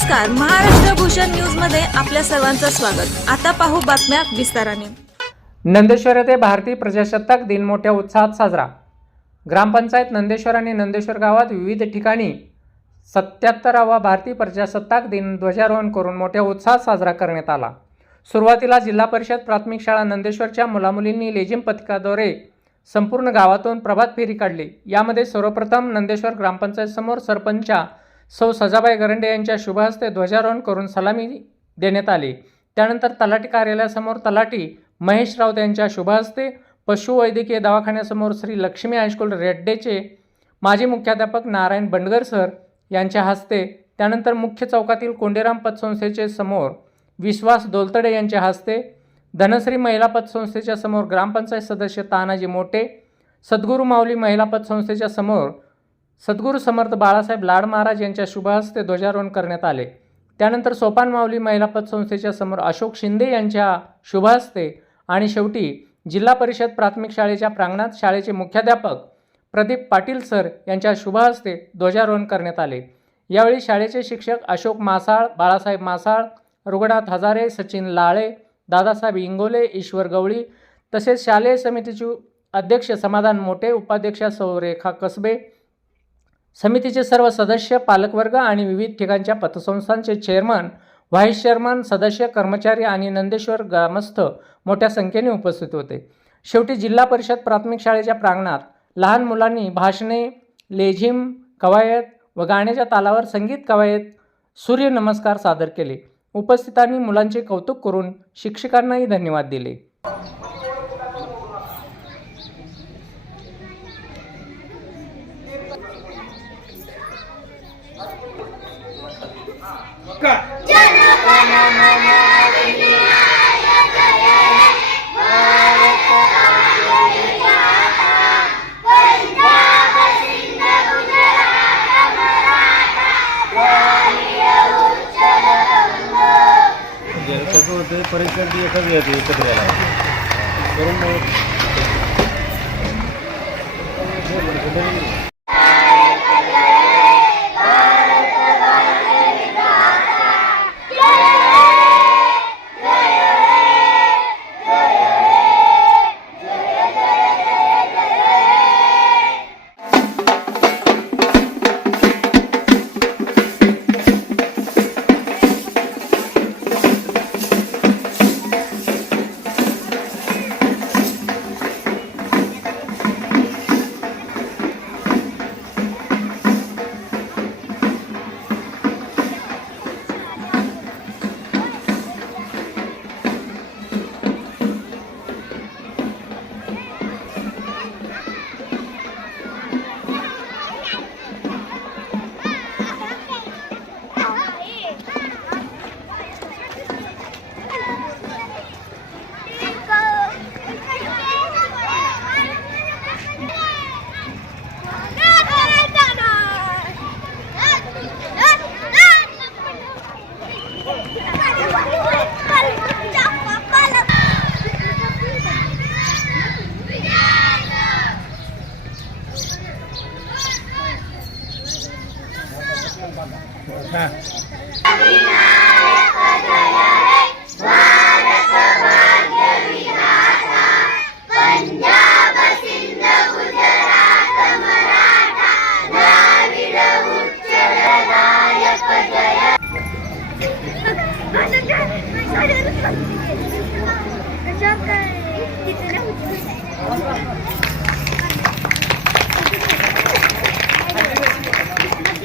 नमस्कार, महाराष्ट्र भूषण न्यूज मध्ये आपल्या सर्वांचं स्वागत। आता पाहू बातम्या विस्ताराने। नंदेश्वर येथे भारतीय प्रजासत्ताक दिन मोठ्या उत्साहात साजरा। ग्रामपंचायत नंदेश्वर आणि नंदेश्वर गावात विविध ठिकाणी 77वा भारतीय प्रजासत्ताक दिन ध्वजारोहण करून मोठ्या उत्साहात साजरा करण्यात आला। सुरुवातीला जिल्हा परिषद प्राथमिक शाळा नंदेश्वरच्या मुलामुलींनी लेझिम पथकाद्वारे संपूर्ण गावातून प्रभात फेरी काढली। यामध्ये सर्वप्रथम नंदेश्वर ग्रामपंचायत समोर सरपंचा सौ सजाबाई गरंडे यांच्या शुभ हस्ते ध्वजारोहण करून सलामी देण्यात आली। त्यानंतर तलाठी कार्यालयासमोर तलाठी महेश राऊत यांच्या शुभ हस्ते, पशुवैद्यकीय दवाखान्यासमोर श्री लक्ष्मी हायस्कूल रेड्डेचे माजी मुख्याध्यापक नारायण बंडगर सर यांच्या हस्ते, त्यानंतर मुख्य चौकातील कोंडेराम पतसंस्थेचे समोर विश्वास दोलतडे यांच्या हस्ते, धनश्री महिला पतसंस्थेच्या समोर ग्रामपंचायत सदस्य तानाजी मोटे, सद्गुरू माऊली महिला पतसंस्थेच्या समोर सद्गुरू समर्थ बाळासाहेब लाड महाराज यांच्या शुभ हस्ते ध्वजारोहण करण्यात आले। त्यानंतर सोपान माऊली महिला पतसंस्थेच्या समोर अशोक शिंदे यांच्या शुभ हस्ते आणि शेवटी जिल्हा परिषद प्राथमिक शाळेच्या प्रांगणात शाळेचे मुख्याध्यापक प्रदीप पाटील सर यांच्या शुभ हस्ते ध्वजारोहण करण्यात आले। यावेळी शाळेचे शिक्षक अशोक मासाळ, बाळासाहेब मासाळ, रुगनाथ हजारे, सचिन लाळे, दादासाहेब इंगोले, ईश्वर गवळी तसेच शालेय समितीचे अध्यक्ष समाधान मोटे, उपाध्यक्षा सौ रेखा कसबे, समितीचे सर्व सदस्य, पालकवर्ग आणि विविध ठिकाणच्या पतसंस्थांचे चेअरमन, व्हाईस चेअरमन, सदस्य, कर्मचारी आणि नंदेश्वर ग्रामस्थ मोठ्या संख्येने उपस्थित होते। शेवटी जिल्हा परिषद प्राथमिक शाळेच्या प्रांगणात लहान मुलांनी भाषणे, लेझिम, कवायत व गाण्याच्या तालावर संगीत कवायत, सूर्यनमस्कार सादर केले। उपस्थितांनी मुलांचे कौतुक करून शिक्षकांनाही धन्यवाद दिले। कसं होतं, परीक्षा एखाद येते एकत्र यायला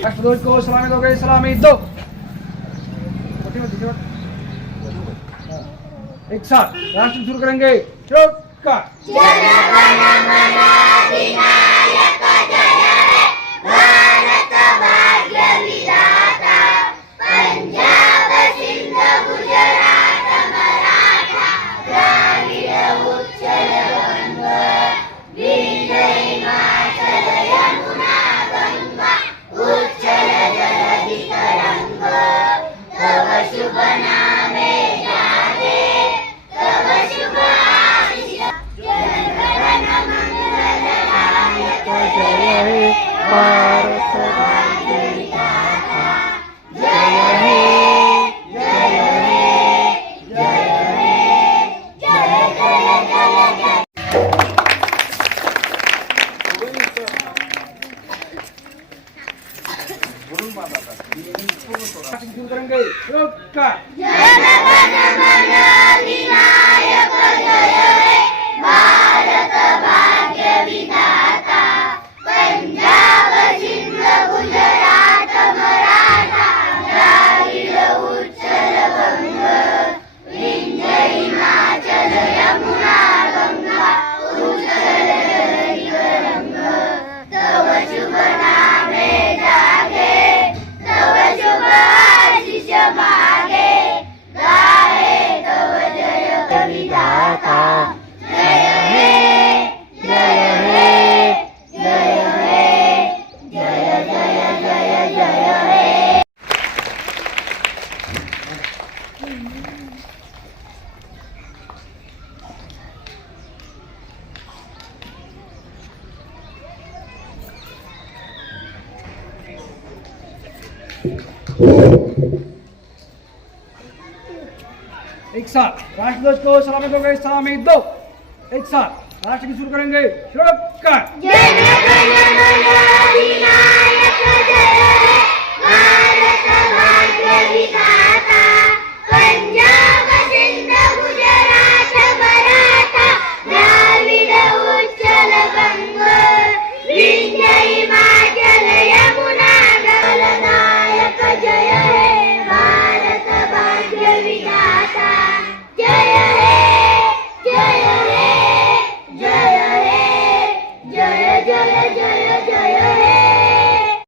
राष्ट्रध्वज को सलामी दोगे, सलामी दो। एक साथ राष्ट्र शुरू करेंगे। चौका भारत जय हे राष्ट्र शुरू करेंगे चौका एक साथ राष्ट्रध्वज को सलामी करोगे सलामी दो एक साथ राष्ट्र की शुरू करेंगे चौका द्राविड उच्चल बंग विंध्य हिमाचल